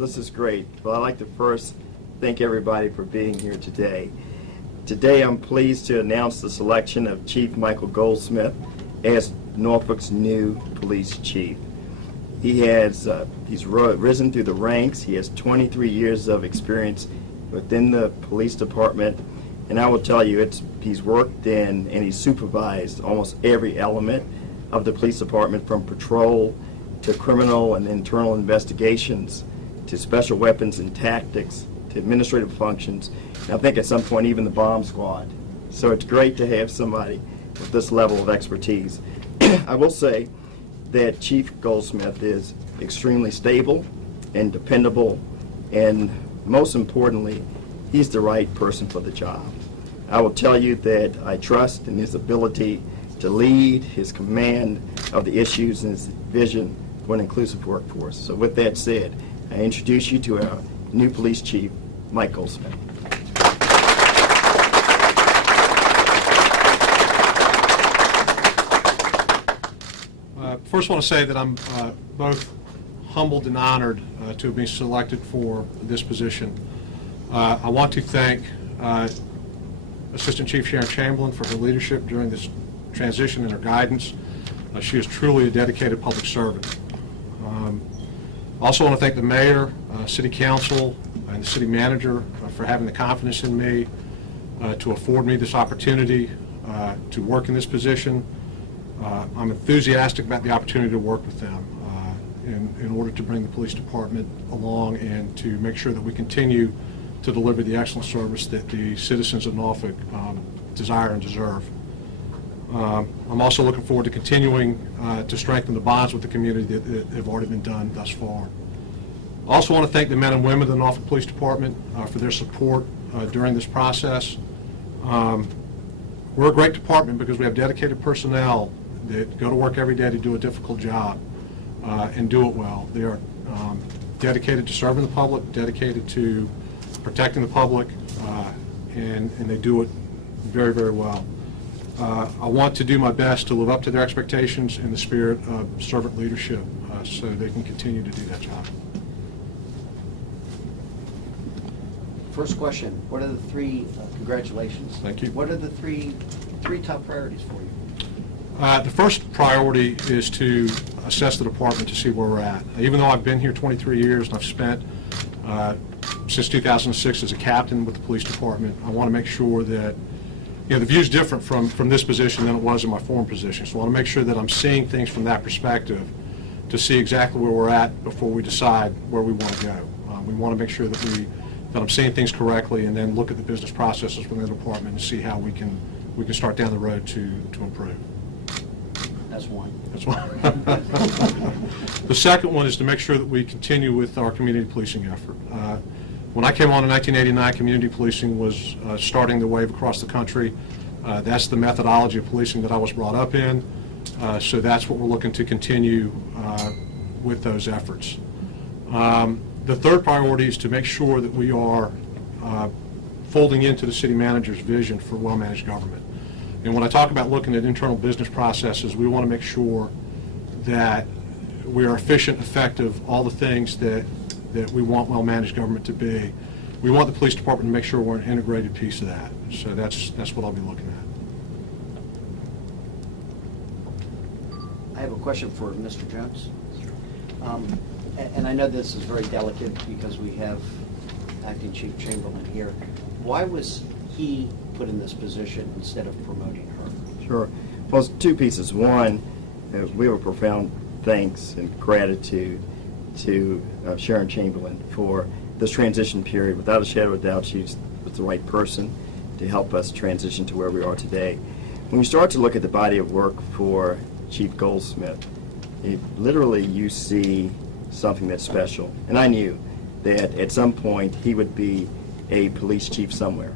this is great. Well, I'd like to first thank everybody for being here today. Today I'm pleased to announce the selection of Chief Michael Goldsmith as Norfolk's new police chief. He's risen through the ranks. He has 23 years of experience within the police department, and I will tell you, he's worked in and he's supervised almost every element of the police department, from patrol to criminal and internal investigations to special weapons and tactics to administrative functions, and I think at some point even the bomb squad. So it's great to have somebody with this level of expertise. I will say that Chief Goldsmith is extremely stable and dependable, and most importantly, he's the right person for the job. I will tell you that I trust in his ability to lead, his command of the issues, and his vision for an inclusive workforce. So with that said, I introduce you to our new police chief, Mike Goldsmith. First, I want to say that I'm both humbled and honored to have been selected for this position. I want to thank Assistant Chief Sharon Chamberlain for her leadership during this transition and her guidance. She is truly a dedicated public servant. I also want to thank the mayor, city council, and the city manager for having the confidence in me to afford me this opportunity to work in this position. I'm enthusiastic about the opportunity to work with them in order to bring the police department along and to make sure that we continue to deliver the excellent service that the citizens of Norfolk desire and deserve. I'm also looking forward to continuing to strengthen the bonds with the community that have already been done thus far. I also want to thank the men and women of the Norfolk Police Department for their support during this process. We're a great department because we have dedicated personnel that go to work every day to do a difficult job and do it well. They are dedicated to serving the public, dedicated to protecting the public, and they do it very, very well. I want to do my best to live up to their expectations in the spirit of servant leadership so they can continue to do that job. First question, what are the three, congratulations. Thank you. What are the three top priorities for you? The first priority is to assess the department to see where we're at. Even though I've been here 23 years and I've spent since 2006 as a captain with the police department, I want to make sure that the view is different from this position than it was in my former position. So I want to make sure that I'm seeing things from that perspective to see exactly where we're at before we decide where we want to go. We want to make sure that I'm seeing things correctly, and then look at the business processes within the department and see how we can start down the road to improve. That's one. That's one. The second one is to make sure that we continue with our community policing effort. When I came on in 1989, community policing was starting the wave across the country. That's the methodology of policing that I was brought up in, so that's what we're looking to continue with those efforts. The third priority is to make sure that we are folding into the city manager's vision for well-managed government. And when I talk about looking at internal business processes, we want to make sure that we are efficient, effective, all the things that we want well-managed government to be. We want the police department to make sure we're an integrated piece of that. So that's what I'll be looking at. I have a question for Mr. Jones. And I know this is very delicate because we have Acting Chief Chamberlain here. Why was he put in this position instead of promoting her? Sure. Well, it's two pieces. One, we have a profound thanks and gratitude to Sharon Chamberlain for this transition period. Without a shadow of doubt, she's the right person to help us transition to where we are today. When you start to look at the body of work for Chief Goldsmith, literally you see something that's special. And I knew that at some point he would be a police chief somewhere.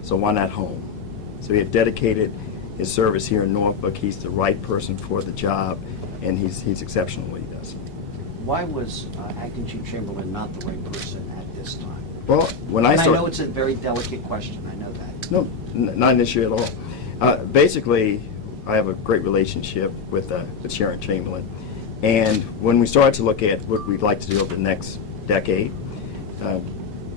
So why not home? So he had dedicated his service here in Norfolk. He's the right person for the job, and he's exceptional at what he does. Why was Acting Chief Chamberlain not the right person at this time? Well, when I know it's a very delicate question, I know that. No, not an issue at all. Basically, I have a great relationship with Sharon Chamberlain. And when we started to look at what we'd like to do over the next decade.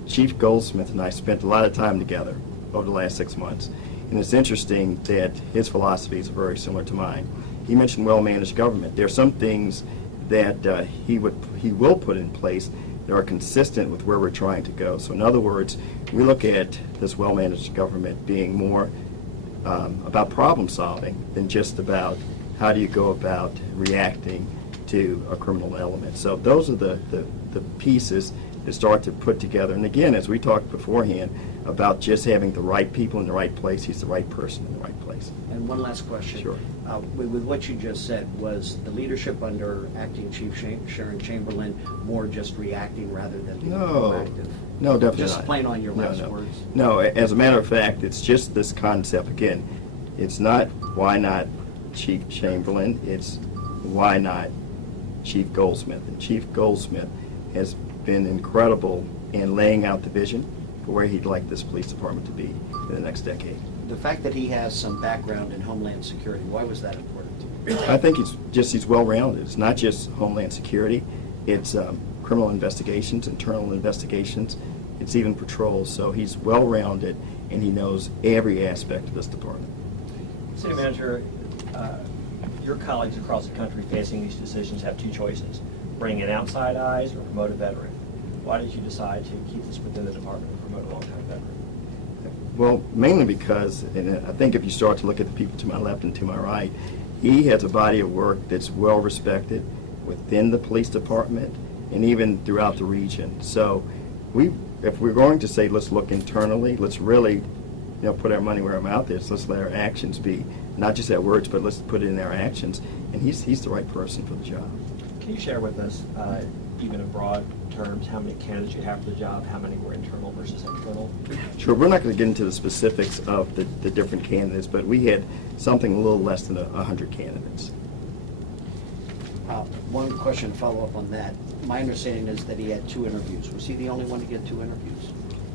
Chief Goldsmith and I spent a lot of time together over the last 6 months, and it's interesting that his philosophies are very similar to mine. He mentioned well-managed government. There are some things that he will put in place that are consistent with where we're trying to go. So in other words, we look at this well-managed government being more about problem solving than just about how do you go about reacting to a criminal element. So those are the pieces that start to put together. And again, as we talked beforehand about just having the right people in the right place, he's the right person in the right place. And one last question. Sure. With what you just said, was the leadership under Acting Chief Sharon Chamberlain more just reacting rather than being proactive? No, definitely Just not. plain on your last words. No, as a matter of fact, it's just this concept. Again, it's not why not Chief Chamberlain, it's why not Chief Goldsmith. And Chief Goldsmith has been incredible in laying out the vision for where he'd like this police department to be in the next decade. The fact that he has some background in Homeland Security, why was that important? I think he's well-rounded. It's not just Homeland Security, it's criminal investigations, internal investigations, it's even patrols. So he's well-rounded, and he knows every aspect of this department. City Manager, your colleagues across the country facing these decisions have two choices: bring in outside eyes or promote a veteran. Why did you decide to keep this within the department and promote a long-time veteran? Well, mainly because, and I think if you start to look at the people to my left and to my right, he has a body of work that's well respected within the police department and even throughout the region. So if we're going to say let's look internally, let's really put our money where our mouth is. Let's let our actions be, not just our words, but let's put it in our actions. And he's the right person for the job. Can you share with us, even in broad terms, how many candidates you have for the job, how many were internal versus external? Sure, we're not going to get into the specifics of the different candidates, but we had something a little less than 100 candidates. One question to follow up on that. My understanding is that he had 2 interviews. Was he the only one to get 2 interviews?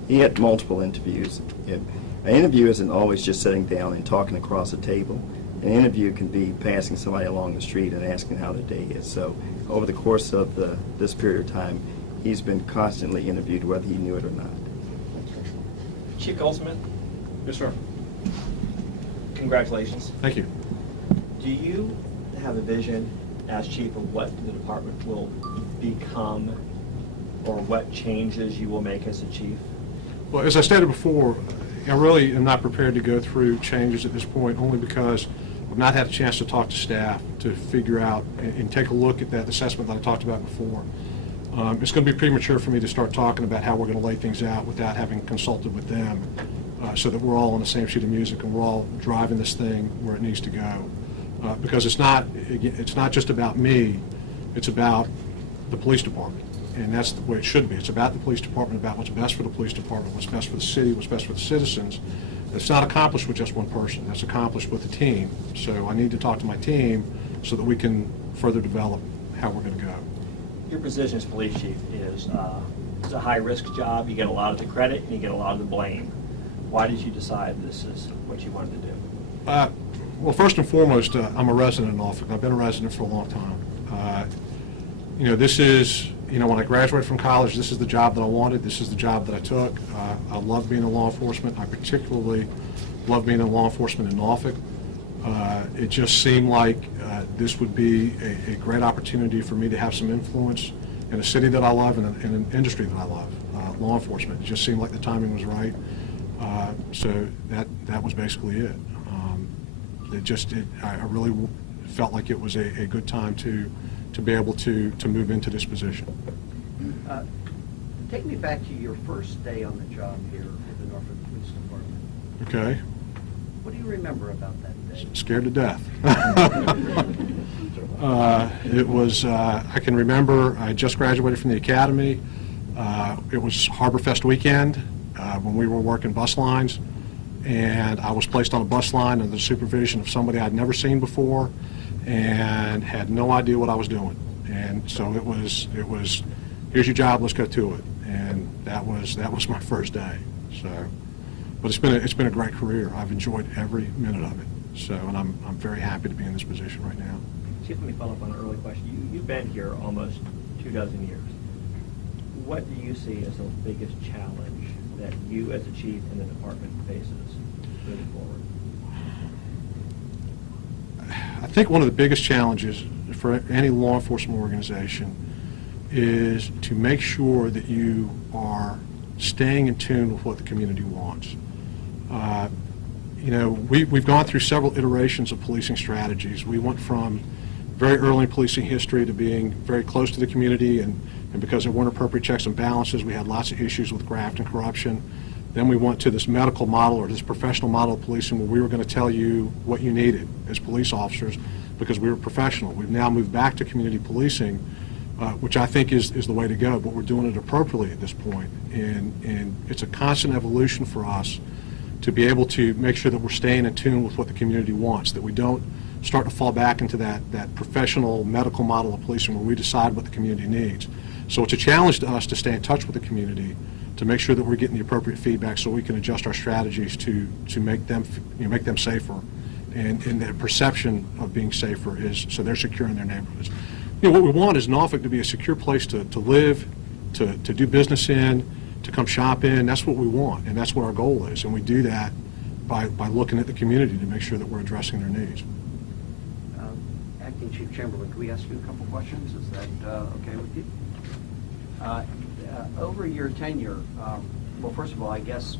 He had multiple interviews. An interview isn't always just sitting down and talking across a table. An interview can be passing somebody along the street and asking how their day is. So over the course of this period of time, he's been constantly interviewed, whether he knew it or not. Chief Goldsmith, Yes, sir. congratulations. Thank you. Do you have a vision as chief of what the department will become or what changes you will make as a chief? Well, as I stated before, I really am not prepared to go through changes at this point, only because I've not had a chance to talk to staff to figure out and take a look at that assessment that I talked about before. It's going to be premature for me to start talking about how we're going to lay things out without having consulted with them, so that we're all on the same sheet of music and we're all driving this thing where it needs to go. Because it's not just about me, it's about the police department. And that's the way it should be. It's about the police department, about what's best for the police department, what's best for the city, what's best for the citizens. It's not accomplished with just one person. That's accomplished with a team. So I need to talk to my team so that we can further develop how we're going to go. Your position as police chief is a high-risk job. You get a lot of the credit and you get a lot of the blame. Why did you decide this is what you wanted to do? Well, first and foremost, I'm a resident of Norfolk. I've been a resident for a long time. This is, when I graduated from college, this is the job that I wanted. This is the job that I took. I love being in law enforcement. I particularly love being in law enforcement in Norfolk. It just seemed like this would be a great opportunity for me to have some influence in a city that I love and in an industry that I love, law enforcement. It just seemed like the timing was right. So that was basically it. I really felt like it was a good time to be able to move into this position. Take me back to your first day on the job here at the Norfolk Police Department. Okay. What do you remember about that day? Scared to death. It was, I can remember, I just graduated from the academy. It was Harbor Fest weekend when we were working bus lines, and I was placed on a bus line under the supervision of somebody I'd never seen before and had no idea what I was doing. And so it was here's your job, let's go to it. And that was my first day. So, but it's been a great career. I've enjoyed every minute of it. So, and I'm very happy to be in this position right now. Chief, let me follow up on an early question. You've been here almost 24 years. What do you see as the biggest challenge that you as a chief in the department faces moving forward? I think one of the biggest challenges for any law enforcement organization is to make sure that you are staying in tune with what the community wants. We've gone through several iterations of policing strategies. We went from very early in policing history to being very close to the community, and because there weren't appropriate checks and balances, we had lots of issues with graft and corruption. Then we went to this medical model or this professional model of policing where we were going to tell you what you needed as police officers because we were professional. We've now moved back to community policing, which I think is the way to go, but we're doing it appropriately at this point. And it's a constant evolution for us to be able to make sure that we're staying in tune with what the community wants, that we don't start to fall back into that professional medical model of policing where we decide what the community needs. So it's a challenge to us to stay in touch with the community, to make sure that we're getting the appropriate feedback so we can adjust our strategies to make them safer, and the perception of being safer is so they're secure in their neighborhoods. What we want is Norfolk to be a secure place to live, to do business in, to come shop in. That's what we want, and that's what our goal is, and we do that by looking at the community to make sure that we're addressing their needs. Acting Chief Chamberlain, can we ask you a couple questions? Is that okay with you? Over your tenure, well, first of all, I guess,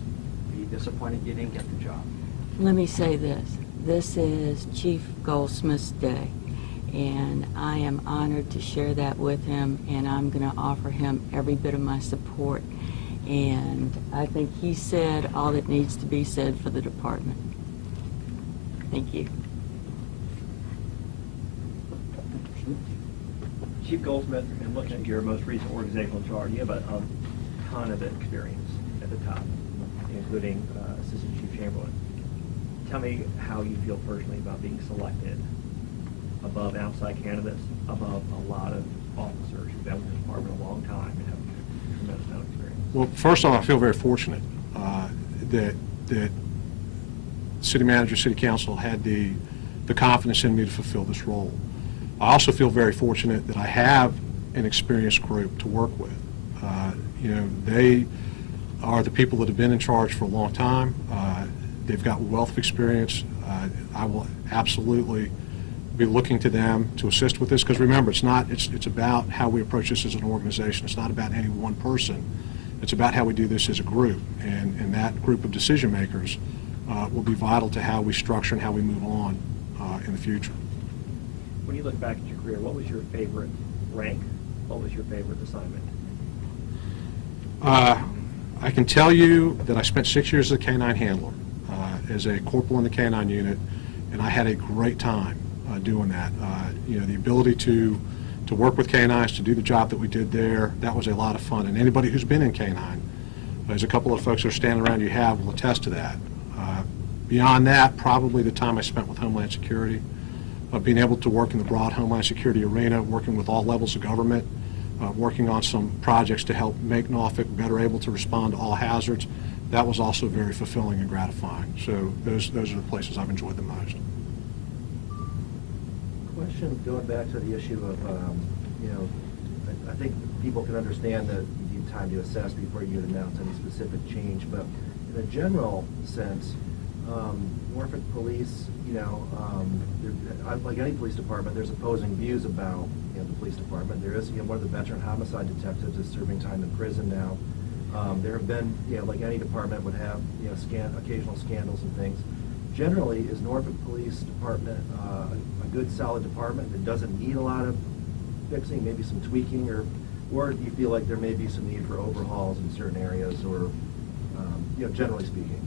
are you disappointed you didn't get the job? Let me say this. This is Chief Goldsmith's day, and I am honored to share that with him, and I'm going to offer him every bit of my support. And I think he said all that needs to be said for the department. Thank you. Chief Goldsmith, and looking at your most recent organizational chart, you have a ton of experience at the top, including Assistant Chief Chamberlain. Tell me how you feel personally about being selected above outside candidates, above a lot of officers who've been with the department a long time and have a tremendous amount of experience. Well, first off, I feel very fortunate that City Manager, City Council had the confidence in me to fulfill this role. I also feel very fortunate that I have an experienced group to work with. They are the people that have been in charge for a long time. They've got a wealth of experience. I will absolutely be looking to them to assist with this, because remember, it's about how we approach this as an organization. It's not about any one person. It's about how we do this as a group, and that group of decision makers will be vital to how we structure and how we move on in the future. When you look back at your career, what was your favorite rank? What was your favorite assignment? I can tell you that I spent 6 years as a K-9 handler, as a corporal in the K-9 unit, and I had a great time doing that. The ability to work with K-9s, to do the job that we did there, that was a lot of fun. And anybody who's been in K-9, there's a couple of folks that are standing around you will attest to that. Beyond that, probably the time I spent with Homeland Security, being able to work in the broad Homeland Security arena, working with all levels of government, working on some projects to help make Norfolk better able to respond to all hazards, that was also very fulfilling and gratifying. So those are the places I've enjoyed the most. Question going back to the issue of, I think people can understand that you need time to assess before you announce any specific change, but in a general sense, Norfolk Police, like any police department, there's opposing views about the police department. There is, one of the veteran homicide detectives is serving time in prison now. There have been, like any department would have, occasional scandals and things. Generally, is Norfolk Police Department a good, solid department that doesn't need a lot of fixing, maybe some tweaking, or do you feel like there may be some need for overhauls in certain areas, or, generally speaking?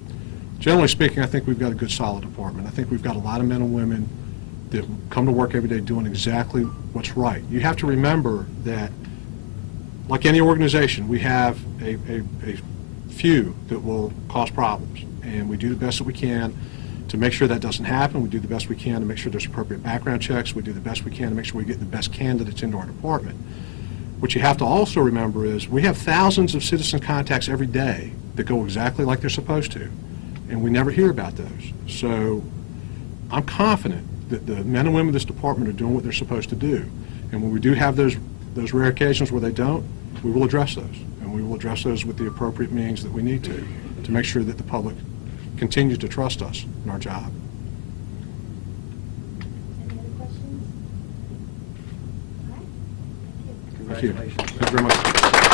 Generally speaking, I think we've got a good, solid department. I think we've got a lot of men and women that come to work every day doing exactly what's right. You have to remember that, like any organization, we have a few that will cause problems, and we do the best that we can to make sure that doesn't happen. We do the best we can to make sure there's appropriate background checks. We do the best we can to make sure we get the best candidates into our department. What you have to also remember is we have thousands of citizen contacts every day that go exactly like they're supposed to, and we never hear about those. So I'm confident that the men and women of this department are doing what they're supposed to do. And when we do have those rare occasions where they don't, we will address those, and we will address those with the appropriate means that we need to make sure that the public continues to trust us in our job. Any other questions? All right, thank you. Thank you. Congratulations. Thank you very much.